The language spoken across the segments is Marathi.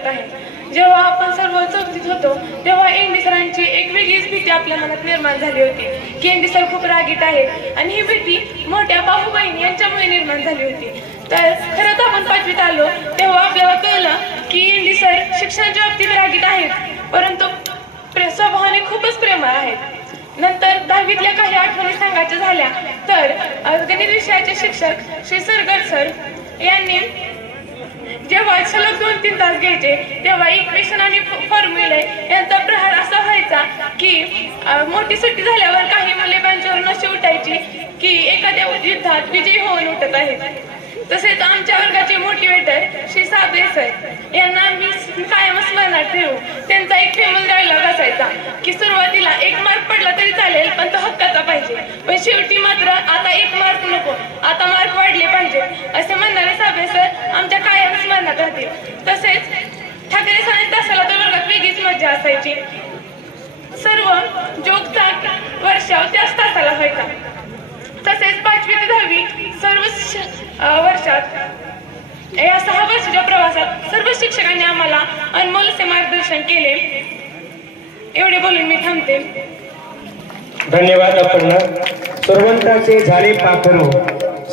करत आहे। जेव्हा आपण सर्व चौथीत होतो तेव्हा एनडी सरांची एक वेगळीच भीती आपल्या मनात निर्माण झाली होती की एनडी सर खूप रागीट आहेत आणि ही भीती मोठ्या भाऊ बहिणी यांच्यामुळे निर्माण झाली होती। तर खरंच आपण 5वीत आलो तेव्हा आपल्याला कळलं की एनडी सर शिक्षणाच्या बाबतीत रागीट आहेत, परंतु स्वभावाने खूपच प्रेमळ आहेत। नंतर 10वीतल्या काही आठवणी सांगायच्या झाल्या तर गणित विषयाचे शिक्षक श्री सरगर सर यांनी जेव्हा सलग 2-3 तास घ्यायचे तेव्हा इक्वेशन आणि फॉर्म्युले यांचा प्रहार असा व्हायचा की मोठी सुट्टी झाल्यावर काही मुले बेंचवरून अशी उठायची की एखाद्या युद्धात विजयी होऊन उठत आहेत। तसेच आमच्या वर्गाचे मोटिवेटर श्री साबळे सर यांना मी कायम स्मरणात ठेवू। त्यांचा एक फेमस डायलॉग असायचा की सुरुवातीला 1 मार्क पडला तरी चालेल पण तो हक्काचा पाहिजे, पण शेवटी मात्र आता 1 मार्क नको, आता मार्क वाढले पाहिजे असे म्हणणारे साबळे सर आमच्या कायम स्मरणात राहतील। तसेच ठाकरे सरांच्या तासाला तर वर्गात वेगळीच मजा असायची। सर्व जोगचा वर्षाव त्याच तासाला व्हायचा। तसेच 5वी ते 10वी सर्व वर्षात या 6 वर्षाच्या प्रवासात सर्व शिक्षकांनी आम्हाला अनमोल असे मार्गदर्शन केले। एवढे बोलून मी थांबते। धन्यवाद अपर्णा। सर्वंताचे झाले पाखरू,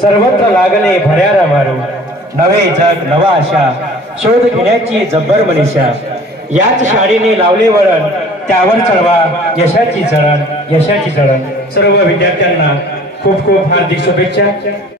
सर्वत्र लागले भऱ्यारा मारू, नवे जग नवा आशा, शोध घेण्याची जब्बर मनीषा, याच शाळेने लावले वळण, त्यावर चढवा यशाची जळण, यशाची जळण। सर्व विद्यार्थ्यांना खूप खूप हार्दिक शुभेच्छा।